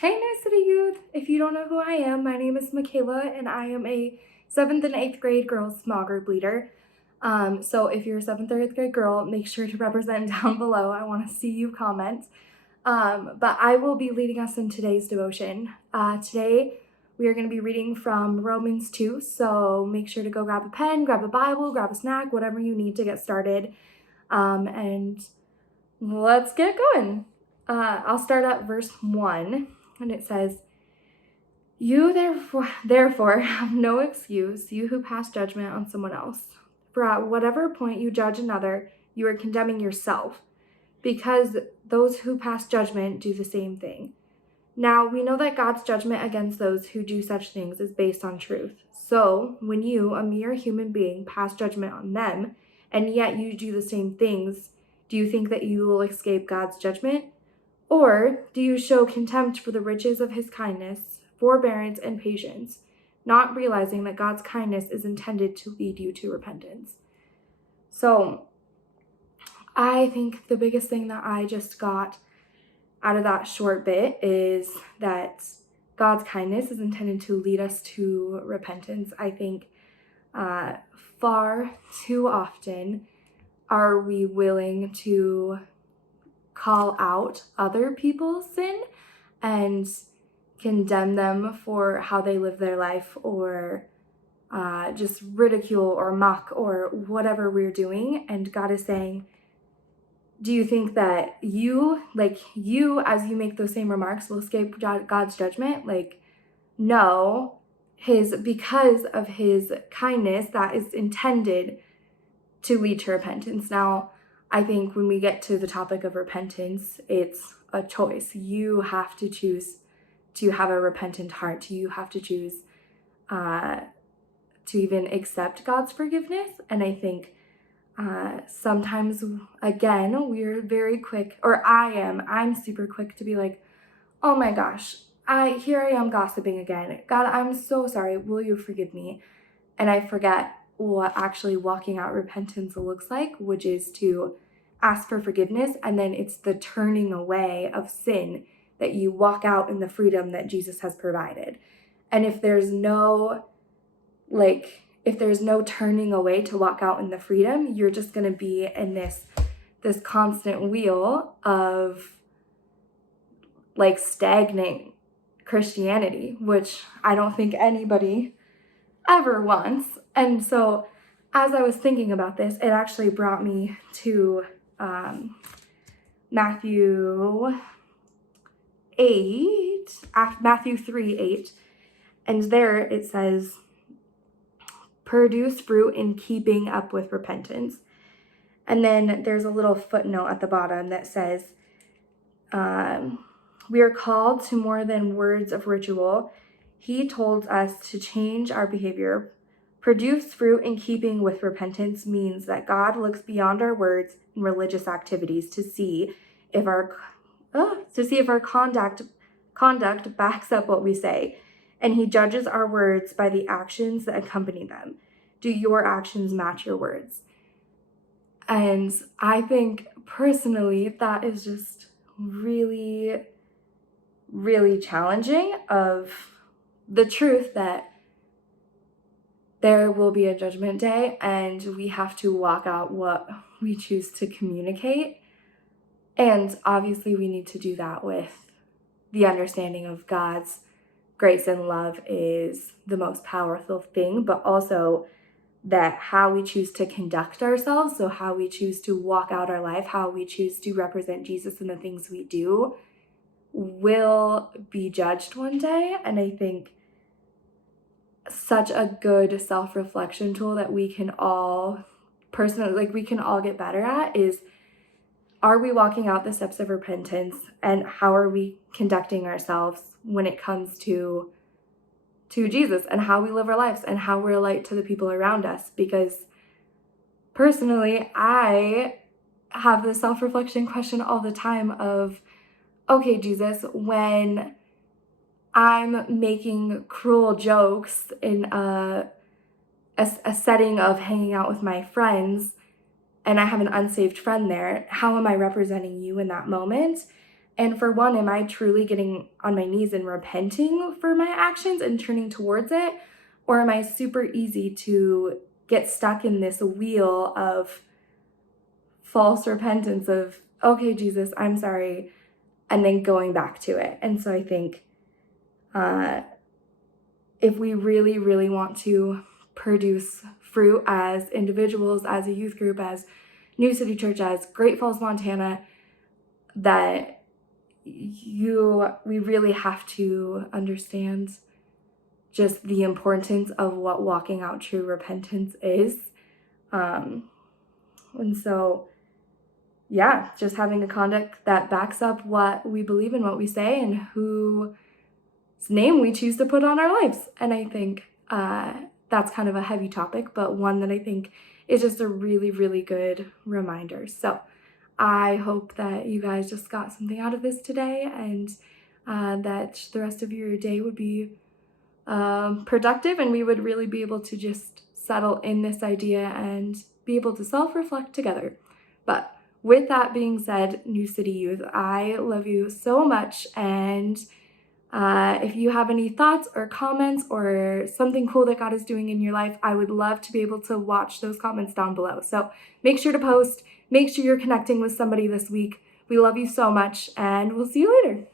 Hey, Nice City Youth! If you don't know who I am, my name is Mikayla, and I am a 7th and 8th grade girls small group leader. So if you're a 7th or 8th grade girl, make sure to represent down below. I want to see you comment. But I will be leading us in today's devotion. Today, we are going to be reading from Romans 2, so make sure to go grab a pen, grab a Bible, grab a snack, whatever you need to get started. And let's get going. I'll start at verse 1. And it says, "You therefore have no excuse, you who pass judgment on someone else. For at whatever point you judge another, you are condemning yourself, because those who pass judgment do the same thing. Now we know that God's judgment against those who do such things is based on truth. So when you, a mere human being, pass judgment on them, and yet you do the same things, do you think that you will escape God's judgment? Or do you show contempt for the riches of his kindness, forbearance, and patience, not realizing that God's kindness is intended to lead you to repentance?" So I think the biggest thing that I just got out of that short bit is that God's kindness is intended to lead us to repentance. I think far too often are we willing to call out other people's sin and condemn them for how they live their life, or just ridicule or mock or whatever we're doing. And God is saying, do you think that you, as you make those same remarks, will escape God's judgment? No. Because of his kindness, that is intended to lead to repentance. Now, I think when we get to the topic of repentance, it's a choice. You have to choose to have a repentant heart. You have to choose to even accept God's forgiveness. And I think sometimes, again, we're very quick, or I'm super quick to be like, oh my gosh, here I am gossiping again. God, I'm so sorry. Will you forgive me? And I forget what actually walking out repentance looks like, which is to ask for forgiveness, and then it's the turning away of sin that you walk out in the freedom that Jesus has provided. And if there's no turning away to walk out in the freedom, you're just going to be in this constant wheel of stagnant Christianity, which I don't think anybody ever wants. And so as I was thinking about this, it actually brought me to Matthew 3:8, and there it says, "Produce fruit in keeping up with repentance." And then there's a little footnote at the bottom that says, "We are called to more than words of ritual. He told us to change our behavior. Produce fruit in keeping with repentance means that God looks beyond our words and religious activities to see if our conduct backs up what we say, and he judges our words by the actions that accompany them. Do your actions match your words?" And I think personally that is just really, really challenging, of the truth that there will be a judgment day, and we have to walk out what we choose to communicate. And obviously we need to do that with the understanding of God's grace and love is the most powerful thing, but also that how we choose to conduct ourselves, so how we choose to walk out our life, how we choose to represent Jesus in the things we do, will be judged one day. And I think such a good self-reflection tool that we can all get better at is, are we walking out the steps of repentance, and how are we conducting ourselves when it comes to Jesus and how we live our lives and how we're a light to the people around us? Because personally, I have this self-reflection question all the time of, okay, Jesus, when I'm making cruel jokes in a setting of hanging out with my friends, and I have an unsaved friend there, how am I representing you in that moment? And for one, am I truly getting on my knees and repenting for my actions and turning towards it? Or am I super easy to get stuck in this wheel of false repentance of, okay, Jesus, I'm sorry, and then going back to it? And so I think if we really, really want to produce fruit as individuals, as a youth group, as New City Church, as Great Falls, Montana, that we really have to understand just the importance of what walking out true repentance is. And so, yeah, just having a conduct that backs up what we believe and what we say and whose name we choose to put on our lives. And I think that's kind of a heavy topic, but one that I think is just a really, really good reminder. So I hope that you guys just got something out of this today, and that the rest of your day would be productive, and we would really be able to just settle in this idea and be able to self-reflect together. But with that being said, New City Youth, I love you so much, and if you have any thoughts or comments or something cool that God is doing in your life, I would love to be able to watch those comments down below. So make sure to post, make sure you're connecting with somebody this week. We love you so much, and we'll see you later.